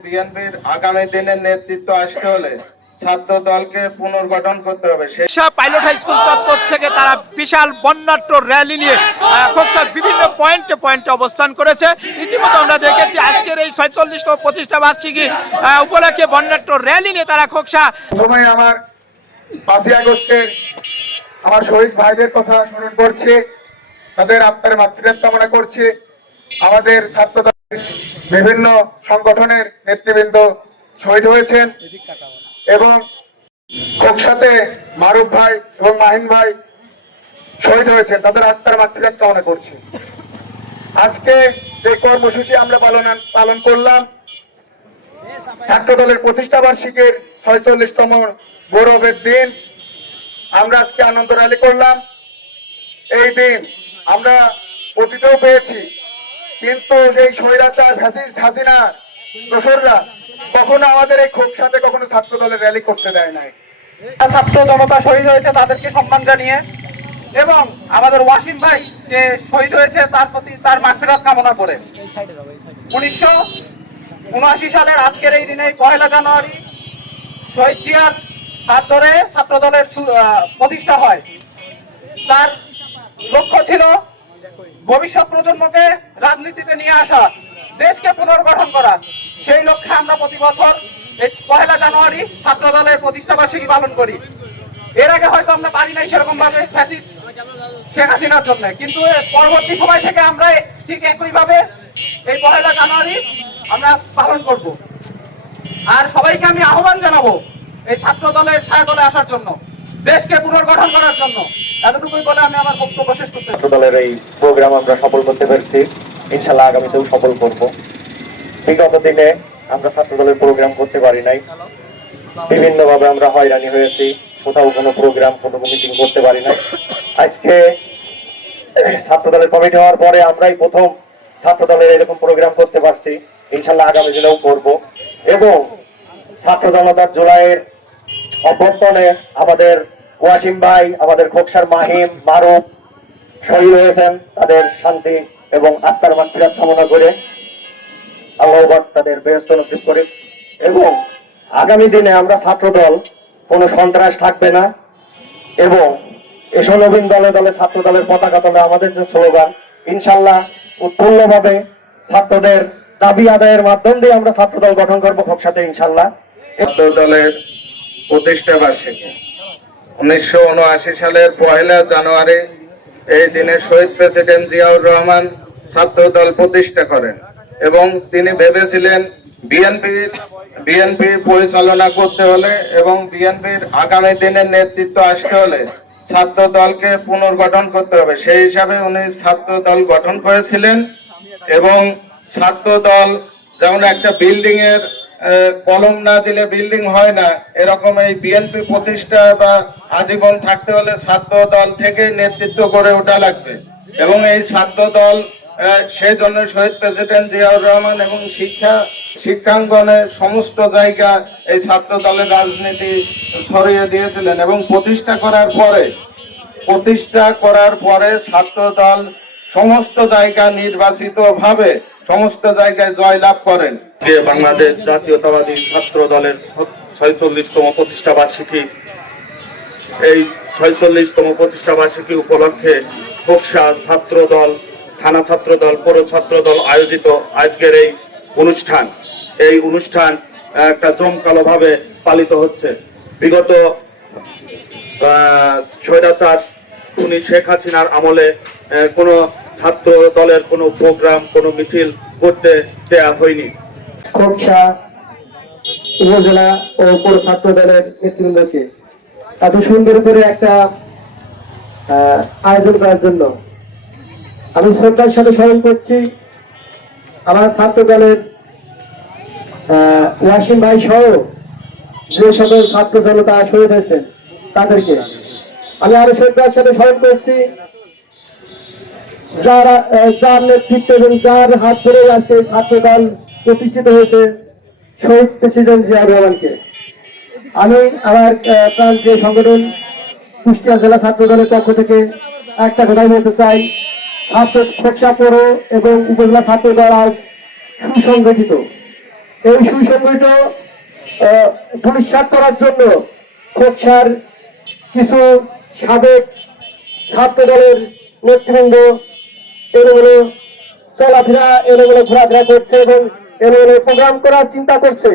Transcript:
বিএনপির আগামী দিনের নেতৃত্ব আসতে হলে ছাত্র দলকে পুনর্গঠন করতে হবে। সে খোকসা পাইলট হাই স্কুল চত্বর থেকে তারা বিশাল বন্যাট্য র্যালি নিয়ে আহ, বিভিন্ন পয়েন্টে পয়েন্টে অবস্থান করেছে। ইতিমধ্যে আমরা দেখেছি আজকের এই ছয়চল্লিশতম প্রতিষ্ঠা বার্ষিকী আহ, উপলক্ষে বন্যাট্য র্যালি নিয়ে তারা খোকসা প্রথমে আমার পাঁচই আগস্টের আমার শহীদ ভাইদের কথা স্মরণ করছি তাদের আত্মার মাতৃত্ব কামনা করছি। আমাদের ছাত্র দলের বিভিন্ন সংগঠনের নেতৃবৃন্দ শহীদ হয়েছেন এবং খোকসাতে মারুফ ভাই এবং মাহিন ভাই শহীদ হয়েছেন। তাদের আত্মার মাতৃত্ব কামনা করছি। আজকে যে কর্মসূচি আমরা পালন পালন করলাম ছাত্র দলের প্রতিষ্ঠা বার্ষিকীর ছয়চল্লিশতম গৌরবের দিন। আমরা আজকে আনন্দ র্যালি করলাম। এই দিন আমরা অতীতেও পেয়েছি। কিন্তু সেই স্বৈরাচার হাসিনা দোসররা কখনো আমাদের এই সাথে কখনো ছাত্র দলের র্যালি করতে দেয় নাই। ছাত্র জনতা শহীদ হয়েছে তাদেরকে সম্মান জানিয়ে এবং আমাদের ওয়াসিম ভাই যে শহীদ হয়েছে তার প্রতি তার মাগফিরাত কামনা করে। উনিশশো উনআশি সালের আজকের এই দিনে পয়লা জানুয়ারি শহীদ জিয়ার হাত ধরে ছাত্র দলের প্রতিষ্ঠা হয়। তার লক্ষ্য ছিল ভবিষ্যৎ প্রজন্মকে রাজনীতিতে নিয়ে আসা দেশকে পুনর্গঠন করা সেই লক্ষ্যে আমরা প্রতি বছর পহেলা জানুয়ারি ছাত্র দলের প্রতিষ্ঠা বার্ষিকী পালন করি। এর আগে হয়তো আমরা পারি নাই সেরকম ভাবে শেখ হাসিনার জন্য, কিন্তু পরবর্তী সময় থেকে আমরা ঠিক একই ভাবে এই পহেলা জানুয়ারি আমরা পালন করব। আর সবাইকে আমি আহ্বান জানাব এই ছাত্র দলের ছায়া দলে আসার জন্য। দেশকে পুনর্গঠন করার জন্য। এতটুকুই বলে আমি আমার বক্তব্য শেষ করতে দলের এই প্রোগ্রাম আমরা সফল করতে পেরেছি। ইনশাল্লাহ আগামীতেও সফল করব। বিগত দিনে আমরা ছাত্র দলের প্রোগ্রাম করতে পারি নাই। বিভিন্ন ভাবে আমরা হয়রানি হয়েছি। কোথাও কোনো প্রোগ্রাম কোনো মিটিং করতে পারি নাই। আজকে ছাত্র দলের কমিটি হওয়ার পরে আমরাই প্রথম ছাত্র দলের এরকম প্রোগ্রাম করতে পারছি। ইনশাল্লাহ আগামী দিনেও করব। এবং ছাত্র জনতার জুলাইয়ের অভ্যর্থনে আমাদের ওয়াসিম ভাই, আমাদের খোকসার মাহিম, মারুফ শহীদ হয়েছেন। তাদের শান্তি এবং আত্মার মাতৃত্ব কামনা করে আল্লাহ পাক তাদের ব্যস্ত নসিব করে। এবং আগামী দিনে আমরা ছাত্র দল কোনো সন্ত্রাস থাকবে না। এবং এসো নবীন দলে দলে ছাত্র দলের পতাকা তলে আমাদের যে স্লোগান ইনশাল্লাহ উৎফুল্লভাবে ছাত্রদের দাবি আদায়ের মাধ্যম দিয়ে আমরা ছাত্র দল গঠন করব খোকসাতে ইনশাল্লাহ ছাত্র দলের প্রতিষ্ঠা বার্ষিকী। উনিশশো উনআশি সালের পয়লা জানুয়ারি এই দিনে শহীদ প্রেসিডেন্ট জিয়াউর রহমান ছাত্র দল প্রতিষ্ঠা করেন এবং তিনি ভেবেছিলেন বিএনপির বিএনপি পরিচালনা করতে হলে এবং বিএনপির আগামী দিনের নেতৃত্ব আসতে হলে ছাত্র দলকে পুনর্গঠন করতে হবে। সেই হিসাবে উনি ছাত্র দল গঠন করেছিলেন এবং ছাত্র দল যেমন একটা বিল্ডিং এর কলম না দিলে বিল্ডিং হয় না। এরকম এই বিএনপি প্রতিষ্ঠা বা আজীবন থাকতে হলে ছাত্র দল থেকে নেতৃত্ব করে ওঠা লাগবে। এবং এই ছাত্র দল সেই জন্য শহীদ প্রেসিডেন্ট জিয়াউর রহমান এবং শিক্ষা, শিক্ষাঙ্গনে সমস্ত জায়গা এই ছাত্র দলের রাজনীতি ছড়িয়ে দিয়েছিলেন এবং প্রতিষ্ঠা করার পরে, প্রতিষ্ঠা করার পরে ছাত্র দল সমস্ত জায়গা নির্বাচিত ভাবে সমস্ত জায়গায় জয়লাভ করেন। আজকে বাংলাদেশ জাতীয়তাবাদী ছাত্র দলের ছয়চল্লিশতম প্রতিষ্ঠা বার্ষিকী। এই ছয়চল্লিশতম প্রতিষ্ঠা বার্ষিকী উপলক্ষে খোকসা ছাত্র দল থানা ছাত্র দল পৌর ছাত্র দল আয়োজিত আজকের এই অনুষ্ঠান। এই অনুষ্ঠান একটা জমকালো ভাবে পালিত হচ্ছে। বিগত আহ, স্বৈরাচার উনি শেখ হাসিনার আমলে কোনো ছাত্র দলের কোনো প্রোগ্রাম কোনো মিছিল করতে দেয়া হয়নি। খোকসা উপজেলা ও পৌর ছাত্র দলের নেতৃবৃন্দকে এত সুন্দর করে একটা আয়োজন করার জন্য আমি শ্রদ্ধার সাথে স্মরণ করছি আমার ছাত্র দলের ওয়াসিম ভাই সহ যে সকল ছাত্র জনতা শহীদ হয়েছেন তাদেরকে আমি আরও শ্রদ্ধার সাথে স্মরণ করছি। যারা যার নেতৃত্ব এবং যার হাত ধরে এই ছাত্র দল প্রতিষ্ঠিত হয়েছে শহীদ প্রেসিডেন্ট জিয়া রহমানকে। আমি আমার প্রান্তীয় সংগঠন কুষ্টিয়া জেলা ছাত্র দলের পক্ষ থেকে একটা কথাই বলতে চাই। ছাত্র খোকসা পৌর এবং উপজেলা ছাত্র দল আজ সুসংগঠিত। এই সুসংগঠিত ধূলিসাৎ করার জন্য খোকসার কিছু সাবেক ছাত্র দলের নেতৃবৃন্দ এলোমেলো চলাফেরা, এলোমেলো ঘোরাফেরা করছে এবং এলোমেলো প্রোগ্রাম করার চিন্তা করছে।